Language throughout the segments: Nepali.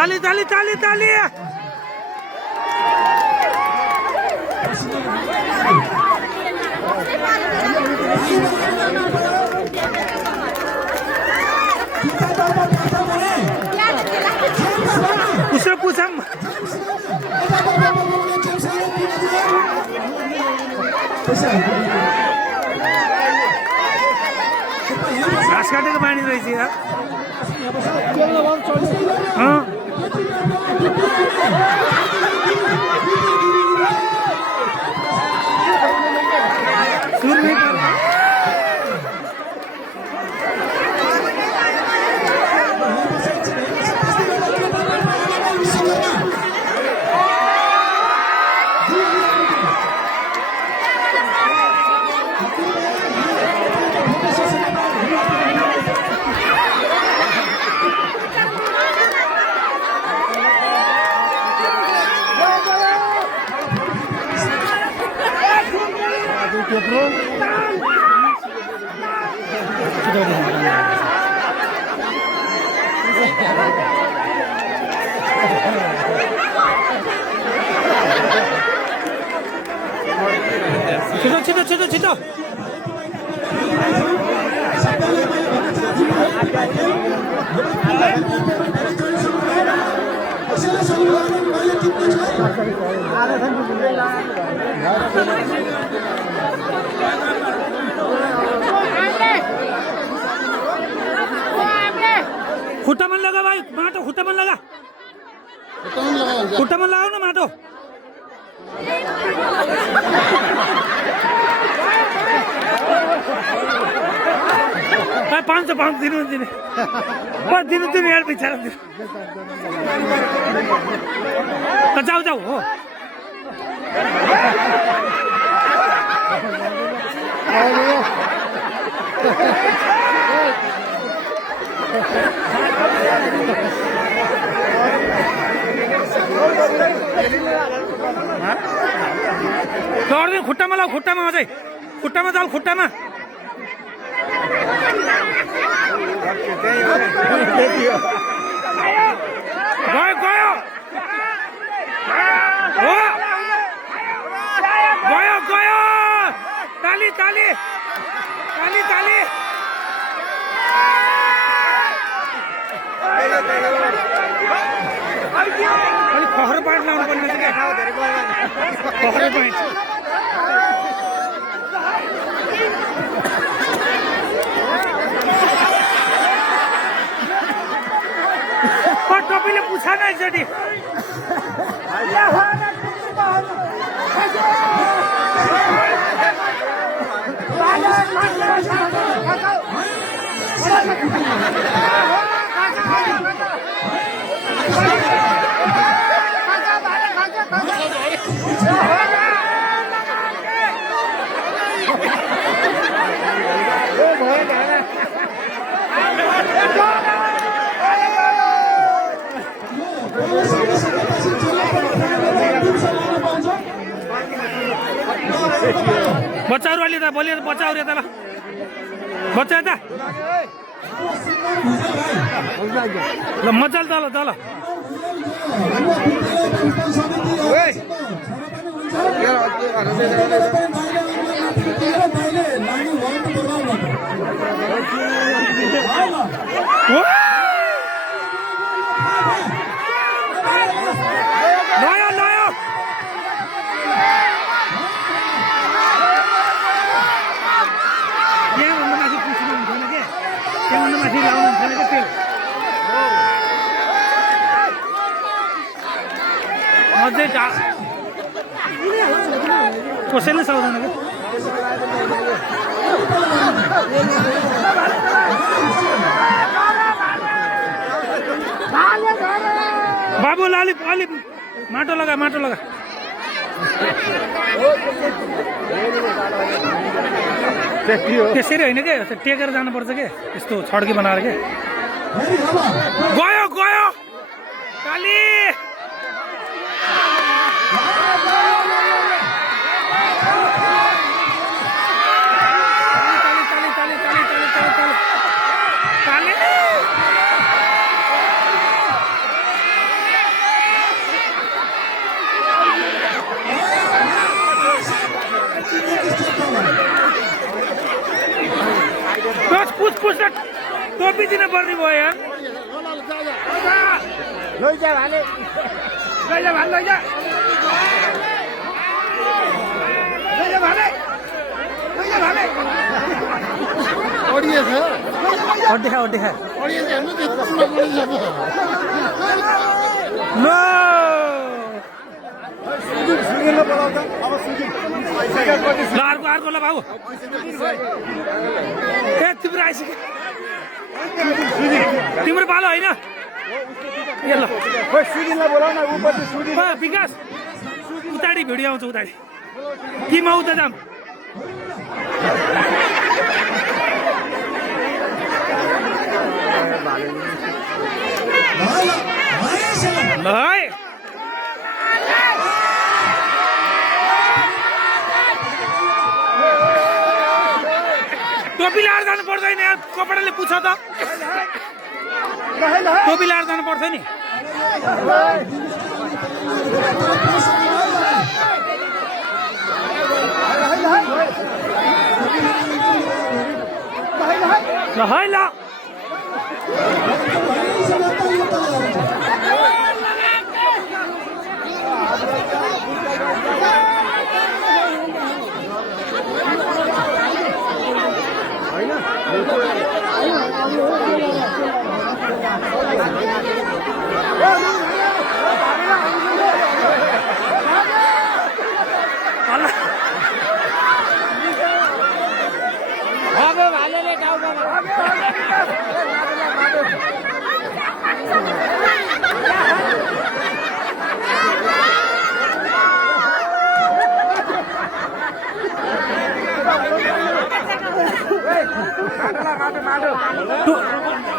ताली ताली ताली ताली उससे पूछा घाँस काटेको बानी रहेछ यार छिटो छिटो छिटो छिटो खुट्टा मन लगा भाई माटो खुट्टा मन लगा खुट्टा मन लगाओ ना माटो पाँच दिनु दिने दिनु दिनु यार बिचारा दिनु जाऊ जाऊ हो गर्दैन खुट्टामा लाऊ खुट्टामा अझै खुट्टामा जाऊ खुट्टामा गयो गयो गयो गयो ताली ताली ताली ताली अलिक खखरो पाट लाउनु पर्ने छ क्या खखरो पाट टोपीले पुछा न एकचोटि बच्चाहरू अलि त बोलेर बच्चाहरू यता ल बच्चा यता ल मजाले तल तल अझै कसैले सक्दैन क्या बाबु अलिक अलिक माटो लगा त्यसरी होइन के टेकेर जानुपर्छ के यस्तो छड्की बनाएर के गयो गयो काली पुस्ता टोपी दिन पर्ने भयो यार लैजा भाले लैजा भाले लैजा लैजा भाले लैजा भाले ऑडियंस है ओडे है ऑडियंस हेर्नु त्यस्तो सुन्न सक्छ नो सुगिनले बोलाउँदा अब सुगिन अर्को ल बाबु ए तिम्रो आइसक्यो तिम्रो पालो होइन ए ल खोइ सुगिनलाई बोलाउ न उपति सुगिन विकास उताडी भिडियो आउँछ उताडी कि म उता जाम ल है टोपी लाएर जानु पर्दैन यार कपडाले पुछ त टोपी लाएर जानु पर्छ नि ल है ल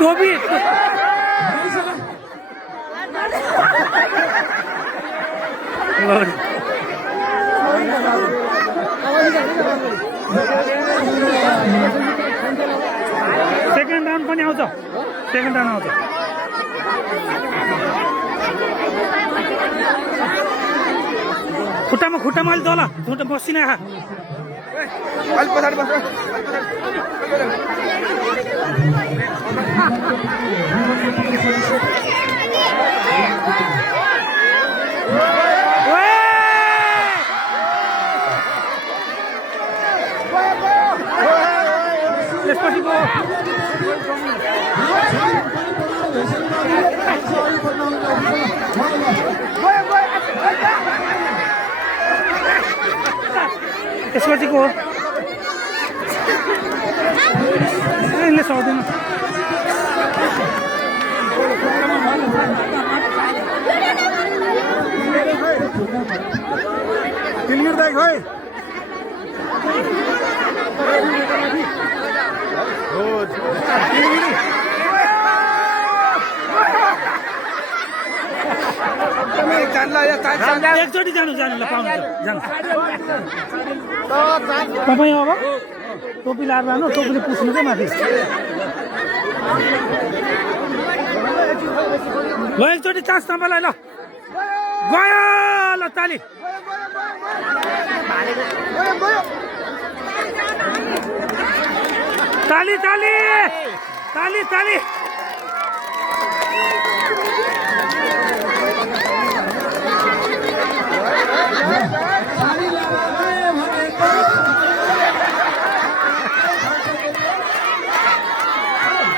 टोपी सेकेन्ड राउन्ड पनि आउँछ सेकेन्ड राउन्ड आउँछ खुट्टामा अलि तल खुट्टा बसिना खा अलि पछाडि बस्नु त्यसपछि गयो त्यसपछि गयो यसले सक्दैन तिलगिर दाइ खोइ एकचोटि जानु ल पाउनु जानु तपाईँ अब टोपी लाएर जानु टोपीले पुस्नु चाहिँ माथि ल एकचोटि चान्स तपाईँलाई ल गयो ल ताली ताली ताली ताली ताली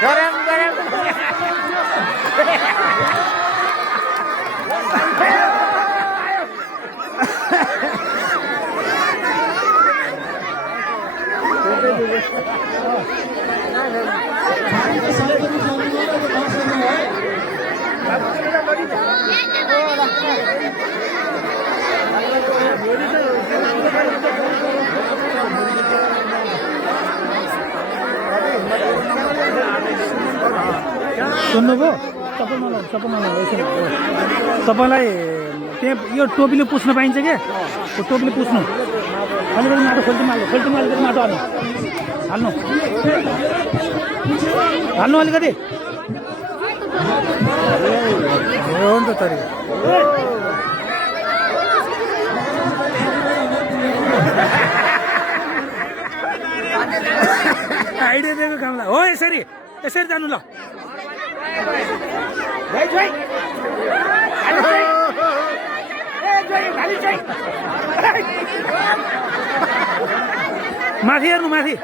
गरम गरम सुन्नुभयो तपाईँलाई त्यहाँ यो टोपीले पुस्न पाइन्छ क्या टोपीले पुस्नु अलिकति माटो खोल्टी अलिकति माटो हाल्नु अलिकति हो नि त तरिका आइडिया दिएको कामलाई हो यसरी यसरी जानु ल माथि हेर्नु माथि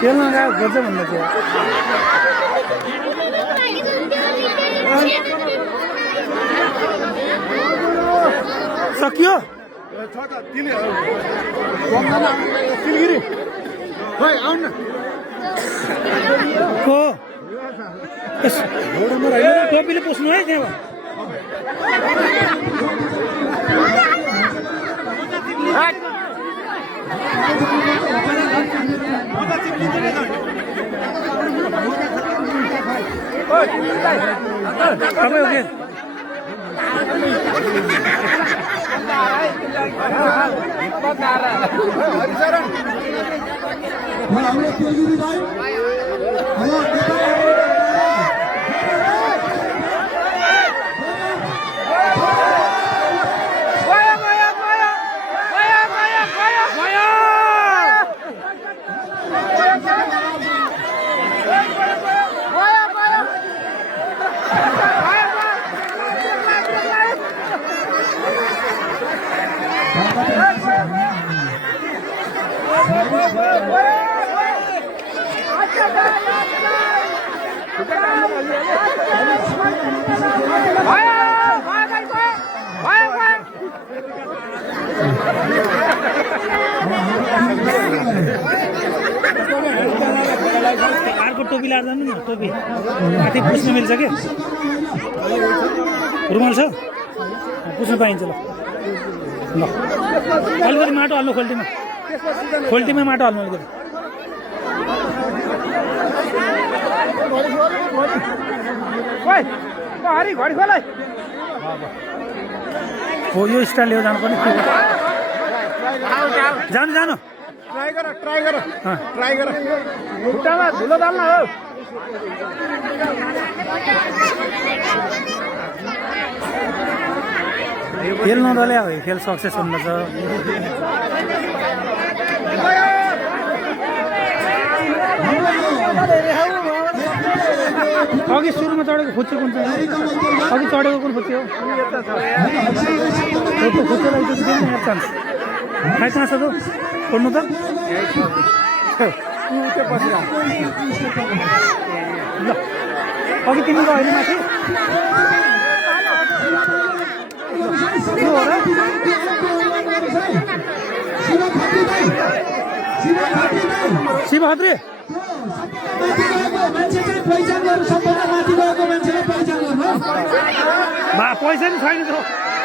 तेल लगाएको खोज्छ भन्दा चाहिँ सकियो सिलगढी खोइ आउनु न को टोपीले पुस्नु है त्यहाँ तपाईँ हो कि अर्को टोपी लाएर जानु न टोपी माथि पुस्नु मिल्छ कि रुमाल छ पुस्नु पाइन्छ ल ल अलिकति माटो हाल्नु खोल्टीमा माटो हाल्नु अलिकति हो यो स्टाइल लिएर जानु पर्ने जानु जानु ट्राई गर खुट्टामा धुलो डाल्न हो खेल नदले हो खेल सक्सेस हुँदैछ अघि सुरुमा चढेको फुच्चे कुन चाहिँ अघि चढेको कुन फुच्चे हो फुच्चेलाई चाहिँ चान्स खाइ कहाँ छ त छोड्नु त ल अघि तिमी गयो होइन माथि शिव खत्री पैसा नि छैन त